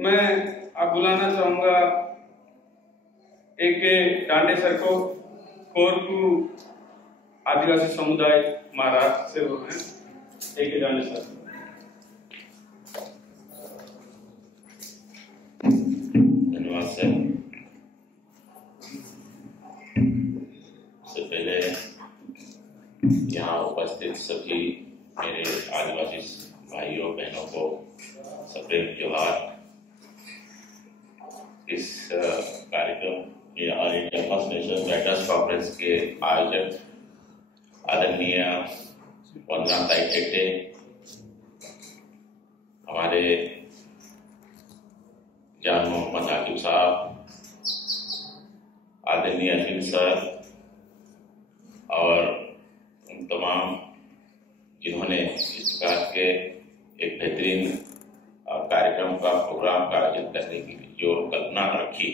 मैं अब बुलाना चाहूंगा एक डांडे सर को, कोरकू आदिवासी समुदाय महाराष्ट्र से वो हैं, एक डांडे सर। धन्यवाद सर। सबसे पहले यहाँ उपस्थित सभी मेरे आदिवासी भाइयों बहनों को सप्रेम जोहार। इस कार्यक्रम all India first national writers conference के आयोजक आदरणीय वंदनाताई टेटे, हमारे जान मोहम्मद आकिब साहब, आदरणीय अनिल सर और उन तमाम जिन्होंने इस प्रकार के एक बेहतरीन कार्यक्रम का प्रोग्राम का आयोजन करने की जो कल्पना रखी,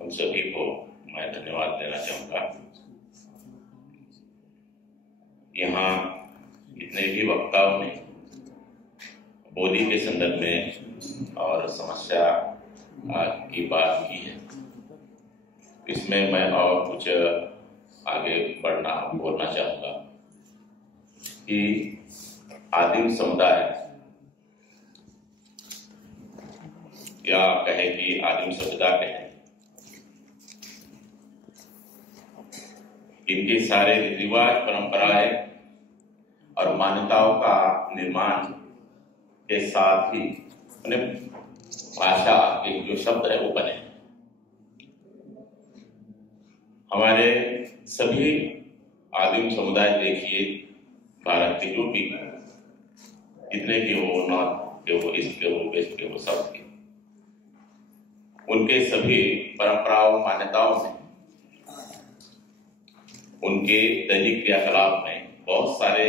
उन सभी को मैं धन्यवाद देना चाहूँगा। यहाँ जितने भी वक्ताओं ने बोली के संदर्भ में और समस्या की बात की है, इसमें मैं और कुछ आगे बोलना चाहूँगा कि आदिम समुदाय या कहे कि आदिम सभ्यता कहे, इनके सारे रिवाज, परंपराएं और मान्यताओं का निर्माण के साथ ही उन्हें भाषा के जो शब्द है वो बने। हमारे सभी आदिम समुदाय देखिए, भारत के जो भी जितने भी हो, नॉर्थ के हो, ईस्ट के हो, वेस्ट के हो, सब के, उनके सभी परंपराओं, मान्यताओं में, उनके दैनिक क्रियाकलाप में बहुत सारे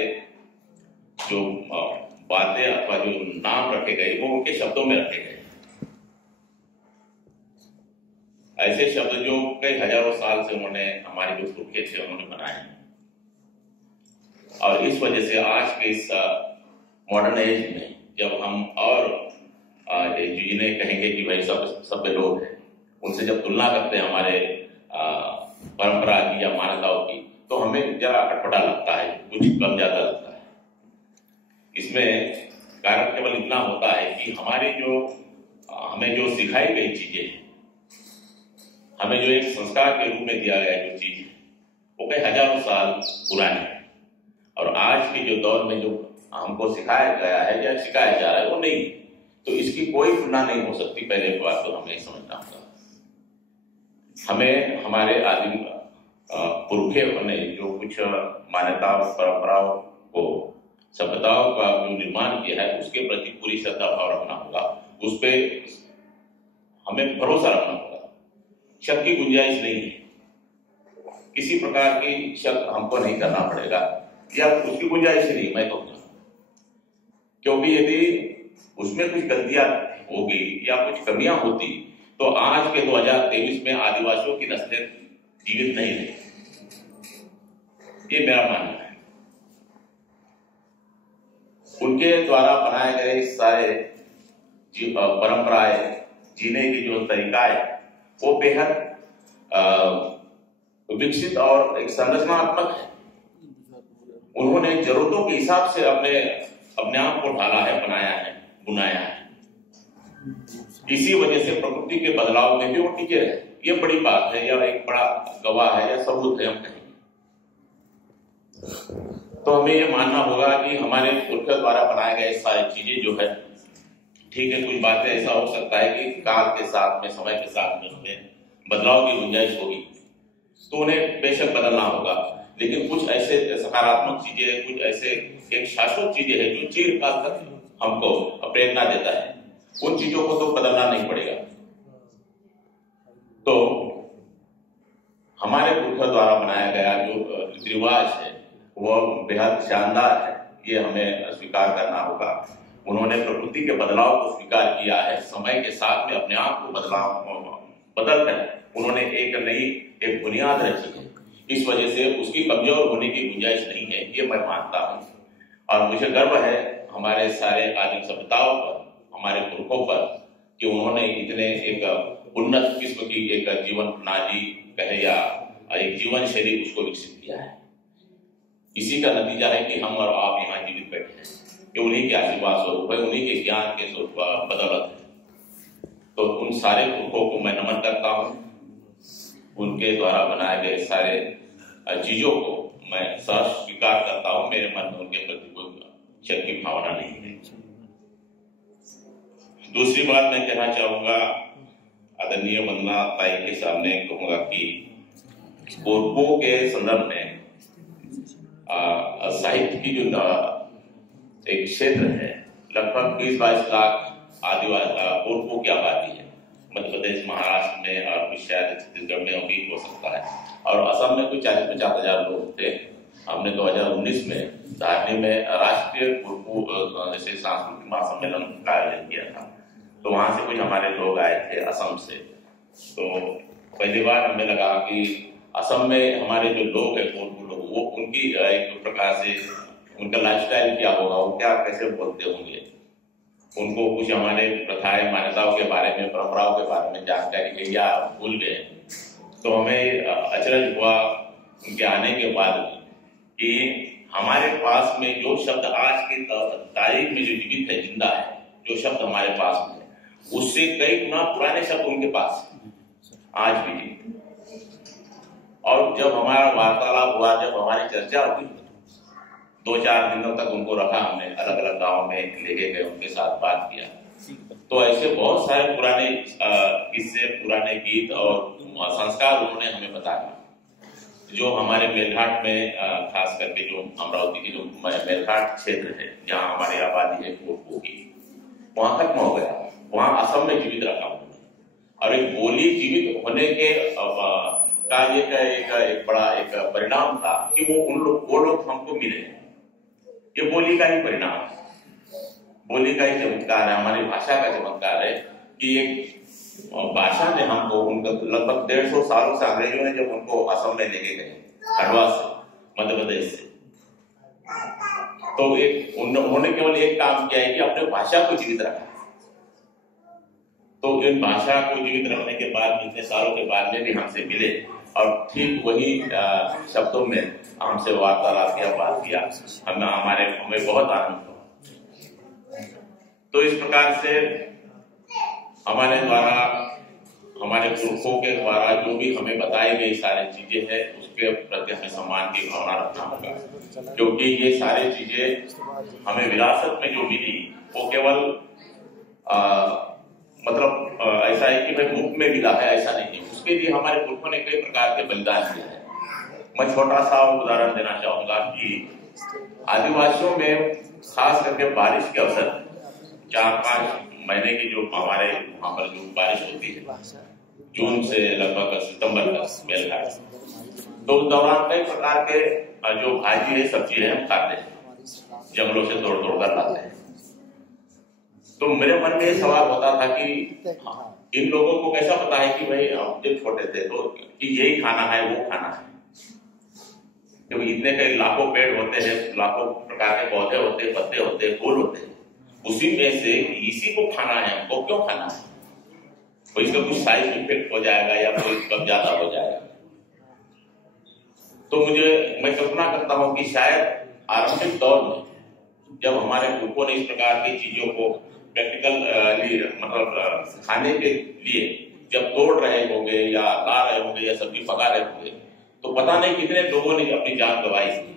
जो बातें अथवा जो नाम रखे गए वो उनके शब्दों में रखे गए। ऐसे शब्द जो कई हजारों साल से उन्होंने, हमारे जो पुरखे थे, उन्होंने बनाए। और इस वजह से आज के इस मॉडर्न एज में जब हम और जिन्हें कहेंगे कि भाई सब सभ्य लोग हैं, उनसे जब तुलना करते हैं हमारे परंपरा की या मान्यताओं की, तो हमें जरा अटपटा लगता है, कुछ कम ज्यादा लगता है। इसमें कारण केवल इतना होता है कि हमारी जो हमें जो सिखाई गई चीजें हैं, हमें जो एक संस्कार के रूप में दिया गया जो चीज है, वो कई हजारों साल पुरानी है। और आज के जो दौर में जो हमको सिखाया गया है या सिखाया जा रहा है वो नहीं, तो इसकी कोई तुलना नहीं हो सकती। पहले बात तो हमें समझना होगा। हमें हमारे आदिम पुरखे ने जो कुछ मान्यताओं, परंपराओं को, सभ्यताओं का जो निर्माण किया है, उसके प्रति पूरी श्रद्धा भाव रखना होगा। उस पर हमें भरोसा रखना होगा। शक की गुंजाइश नहीं है, किसी प्रकार की शक हमको नहीं करना पड़ेगा, या उसकी गुंजाइश नहीं, मैं कहूँगा। क्योंकि यदि उसमें कुछ गलतियां होगी या कुछ कमियां होती, तो आज के 2023 में आदिवासियों की नस्लें जीवित नहीं रही। ये मेरा मानना है। उनके द्वारा बनाए गए सारे परंपराएं, जीने की जो तरीका है, वो बेहद विकसित और एक संरचनात्मक है। उन्होंने जरूरतों के हिसाब से अपने आप को ढाला है, बनाया है, बुनाया है। इसी वजह से प्रकृति के बदलाव में भी वो टिके रहे। ये बड़ी बात है, या एक बड़ा गवाह है या सबूत है, हम कहेंगे। तो हमें ये मानना होगा कि हमारे पुरखों द्वारा बनाए गए सारी चीजें जो है, ठीक है, कुछ बातें ऐसा हो सकता है कि काल के साथ में, समय के साथ में उसमें बदलाव की गुंजाइश होगी, तो उन्हें बेशक बदलना होगा। लेकिन कुछ ऐसे सकारात्मक चीजें, कुछ ऐसे एक शाश्वत चीजें हैं जो चिरकाल तक हमको प्रेरणा देता है, उन चीजों को तो बदलना नहीं पड़ेगा। तो हमारे पुरखों द्वारा बनाया गया जो रीति रिवाज है वो बेहद शानदार है, ये हमें स्वीकार करना होगा। उन्होंने प्रकृति के बदलाव को स्वीकार किया है, समय के साथ में अपने आप को बदलकर उन्होंने एक बुनियाद रची है। इस वजह से उसकी कमजोर होने की गुंजाइश नहीं है, ये मैं मानता हूँ। और मुझे गर्व है हमारे सारे आदिम सभ्यताओं पर, हमारे पुरखों पर, कि उन्होंने इतने एक उन्नत किस्म की एक जीवन प्रणाली कहे या एक जीवन शैली उसको विकसित किया है। इसी का नतीजा है कि हम और आप यहाँ जीवित बैठे हैं, ये उन्हीं के आशीर्वाद स्वरूप है, उन्हीं के ज्ञान के बदौलत है। तो उन सारे पुरखों को मैं नमन करता हूँ, उनके द्वारा बनाए गए सारे चीजों को मैं सहर्ष स्वीकार करता हूँ। मेरे मन में उनके प्रति कोई शक की भावना नहीं है। दूसरी बात मैं कहना चाहूंगा, आदरणीय वंदना ताई के सामने कहूंगा कि पुरखों के संदर्भ में साहित्य की जो एक क्षेत्र है, लगभग 20-22 लाख आदिवासी पुरखों की आबादी है। मध्य प्रदेश, महाराष्ट्र में और शायद छत्तीसगढ़ में भी हो सकता है, और असम में कुछ 40-50 हजार लोग थे। हमने 2019 में धारनी में राष्ट्रीय पुरखों जैसे सांस्कृतिक महासम्मेलन का आयोजन किया था, तो वहां से कुछ हमारे लोग आए थे असम से। तो पहली बार हमें लगा कि असम में हमारे जो लोग हैं पुरखों लोग, वो उनकी एक प्रकार से उनका लाइफस्टाइल क्या होगा, वो क्या कैसे बोलते होंगे, उनको कुछ हमारे प्रथाएं मान्यताओं के बारे में, परंपराओं के बारे में जानकारी या भूल गए। तो हमें अचरज हुआ उनके आने के बाद कि हमारे पास में जो शब्द आज की तारीख में जो जीवित है, जिंदा है, जो शब्द हमारे पास में है, उससे कई गुना पुराने शब्द उनके पास आज भी जीवित। और जब हमारा वार्तालाप हुआ, जब हमारी चर्चा हुई, 2-4 दिनों तक उनको रखा हमने, अलग अलग गांव में लेके गए, उनके साथ बात किया। तो ऐसे बहुत सारे पुराने किस्से, पुराने गीत और संस्कार उन्होंने हमें बताया, जो हमारे मेलघाट में खास करके जो अमरावती की जो मेलघाट क्षेत्र है, जहाँ हमारी आबादी है पुरखों की, वहां खत्म हो गया। वहां असम में जीवित रखा उन्होंने, और एक बोली जीवित होने के का एक बड़ा एक परिणाम था कि वो लोग हमको मिले। ये बोली का ही परिणाम है, बोली का ही चमत्कार है, हमारी भाषा का चमत्कार है कि एक भाषा ने हमको, उनका लगभग 150 सालों से अंग्रेजों ने जब उनको असम में लेके गए, खंडवा से, मध्य प्रदेश से, तो एक उन्होंने केवल एक काम किया है कि अपने भाषा को जीवित रखा। तो इन भाषा को जीवित रखने के बाद इतने सालों के बाद में भी हमसे मिले, और ठीक वही शब्दों में हमसे वार्तालाप किया, बात किया, हमें बहुत आनंद हुआ। तो इस प्रकार से हमारे द्वारा, हमारे पुरखों के द्वारा जो भी हमें बताई गई सारी चीजें हैं, उसके प्रति हमें सम्मान की भावना रखना होगा, क्योंकि ये सारी चीजें हमें विरासत में जो मिली वो केवल ऐसा है कि भाई मुफ्त में मिला है, ऐसा नहीं है। उसके लिए हमारे पुरखों ने कई प्रकार के बलिदान दिए हैं। मैं छोटा सा उदाहरण देना चाहूंगा कि आदिवासियों में खास करके बारिश के अवसर 4-5 महीने की जो हमारे वहां पर जो बारिश होती है, जून से लगभग सितंबर तक मेलघाट, तो उस दौरान कई प्रकार के जो भाजी है, सब्जी है, हम खाते हैं, जंगलों से तोड़ कर लाते हैं। तो मेरे मन में सवाल होता था कि इन लोगों को कैसा पता है कि भाई हम जब छोटे थे तो कि यही खाना है, वो खाना है, क्योंकि इतने कई लाखों पेड़ होते हैं, लाखों प्रकार के पौधे होते हैं, पत्ते होते हैं, फूल होते हैं, उसी में से इसी को खाना है, हमको क्यों खाना है? तो इसका कुछ साइड इफेक्ट हो जाएगा या कोई कम ज्यादा हो जाएगा। तो मैं कल्पना करता हूं कि शायद आरंभिक दौर में जब हमारे पुरखों ने इस प्रकार की चीजों को प्रैक्टिकल खाने के लिए जब तोड़ रहे होंगे या ला रहे होंगे या सब्जी पका रहे होंगे, तो पता नहीं कितने लोगों ने अपनी जान गंवाई थी।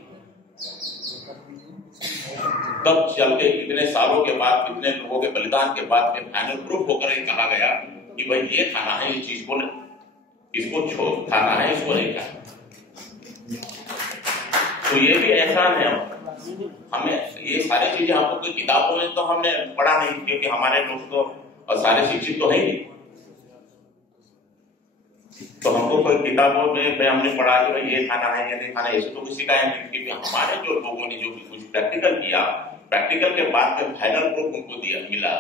तब चल के कितने सालों के बाद, कितने लोगों के बलिदान के बाद में फाइनल प्रूफ होकर कहा गया कि भाई ये खाना है, ये चीज को इसको खाना है, इसको नहीं खाना। तो ये भी एहसान है हमें, ये सारी चीजें हमको कोई किताबों में तो हमने पढ़ा नहीं, क्योंकि हमारे लोग तो सारे शिक्षित तो है ही, तो हमको कोई किताबों में हमने पढ़ा कि भाई ये खाना है, ये नहीं खाना, ऐसे तो किसी का है नहीं। क्योंकि हमारे जो लोगों ने जो कुछ प्रैक्टिकल किया, प्रैक्टिकल के बाद में फाइनल प्रूफ उनको मिला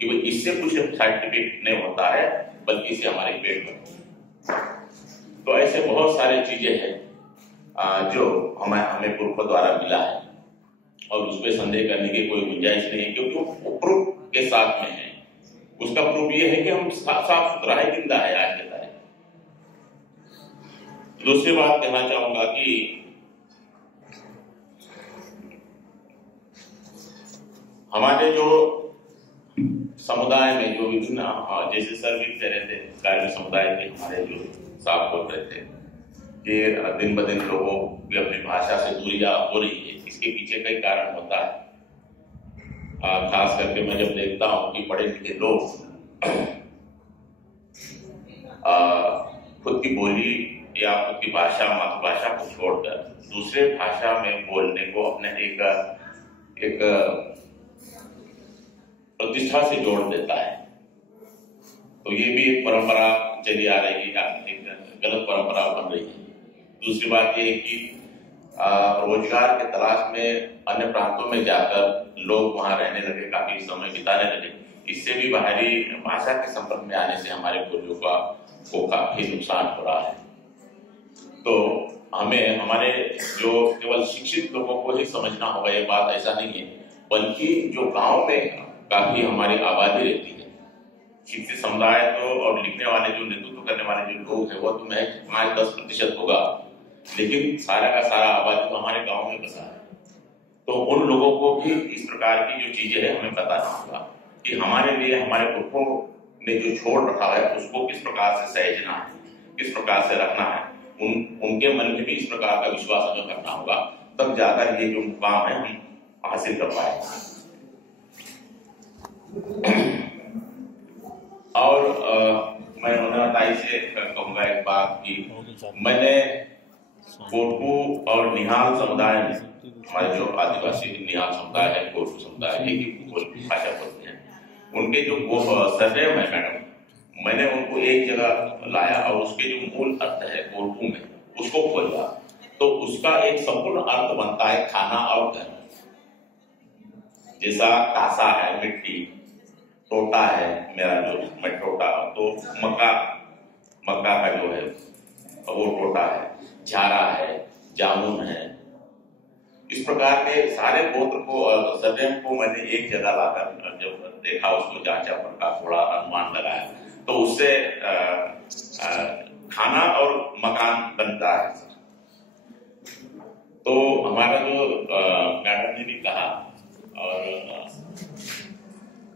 कि भाई इससे कुछ साइंटिफिक नहीं होता है, बल्कि इससे हमारे पेट में। तो ऐसे बहुत सारी चीजें हैं जो हमें पुरखों द्वारा मिला है, और उस पर संदेह करने की कोई गुंजाइश नहीं है, क्योंकि वो प्रूफ के साथ में है, उसका प्रूफ ये है कि हम साफ सुथरा है, जिंदा है आज के तारीख। दूसरी बात कहना चाहूंगा कि हमारे जो समुदाय में जो विभिन्न, जैसे सर भी कह रहे थे, कार्य समुदाय के हमारे जो साफ बोल रहे थे कि दिन ब दिन लोगों की अपनी भाषा से दूरियां हो रही है। इसके पीछे कई कारण होता है। खास करके मैं जब देखता हूं कि पढ़े लिखे लोग खुद की बोली या खुद की भाषा, मातृभाषा को छोड़कर दूसरे भाषा में बोलने को अपने एक प्रतिष्ठा से जोड़ देता है। तो ये भी एक परंपरा चली आ रही है, एक गलत परंपरा बन रही है। दूसरी बात ये है कि रोजगार के तलाश में अन्य प्रांतों में जाकर लोग वहां रहने लगे, काफी समय बिताने लगे। इससे भी बाहरी भाषा के संपर्क में आने से हमारे बोलियों को काफी नुकसान हो रहा है। तो हमें हमारे जो केवल शिक्षित लोगों को ही समझना होगा, ये बात ऐसा नहीं है, बल्कि जो गांव में काफी हमारी आबादी रहती है, शिक्षित समुदाय तो और लिखने वाले जो नेतृत्व करने वाले जो लोग हैं वो तो महज 5-10% होगा, लेकिन सारा का सारा आबादी तो हमारे गांव में बसा है। तो उन लोगों को भी इस प्रकार की जो चीजें हैं हमें बताना होगा कि हमारे लिए हमारे पुरखों ने जो छोड़ रखा है उसको किस प्रकार से सहेजना है, किस प्रकार से रखना है। उनके मन में भी इस प्रकार का विश्वास हमें करना होगा, तब जाकर ये जो मुकाम है हम हासिल कर पाएंगे। और मैं मनोताई से कहूंगा एक बात कि मैंने कोरकू और निहाल समुदाय में, हमारे जो आदिवासी निहाल समुदाय है, कोरकू समुदाय की भाषा बोलते हैं, उनके जो सरनेम है मैडम, मैंने उनको एक जगह लाया और उसके जो मूल अर्थ है कोरकू में उसको खोजा, तो उसका एक संपूर्ण अर्थ बनता है खाना और घर। जैसा कासा है मिट्टी, टोटा है मेरा जो मैं टोटा, तो मक्का का जो है वो टोटा है, झारा है, जामुन है। इस प्रकार के सारे गोत्र को सरनेम को मैंने एक जगह लाकर जब देखा, उसको जांचा, पड़का, थोड़ा अनुमान लगाया, तो उससे खाना और मकान बनता है। तो हमारा जो मैडम ने भी कहा और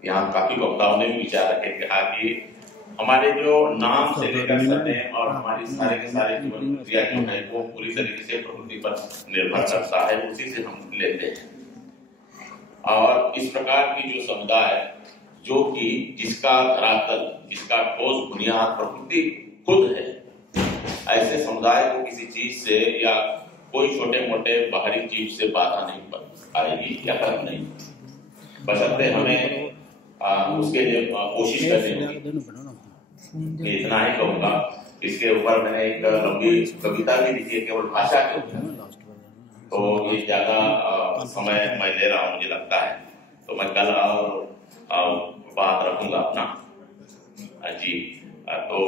यहाँ काफी वक्ताओं ने भी विचार रखे, कहा कि हमारे जो नाम से लेकर सरनेम और हमारी सारे के सारे जीवन क्रिया जो है वो पूरी तरीके से प्रकृति पर निर्भर करता है, उसी से हम लेते हैं। और इस प्रकार की जो समुदाय जो कि जिसका धरातल, जिसका ठोस बुनियाद प्रकृति खुद है, ऐसे समुदाय को किसी चीज से या कोई छोटे मोटे बाहरी चीज से बाधा नहीं आएगी या कर नहीं, बशर्ते हमें उसके लिए कोशिश करनी होगी। इतना ही कहूंगा। इसके ऊपर मैंने एक लंबी कविता भी लिखी है केवल भाषा के ऊपर, तो ये ज्यादा समय मैं ले रहा हूँ मुझे लगता है, तो मैं कल और बात रखूंगा अपना जी। तो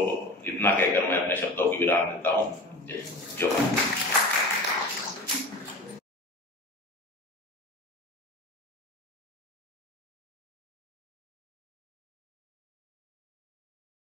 इतना कहकर मैं अपने शब्दों की विराम देता हूँ। जो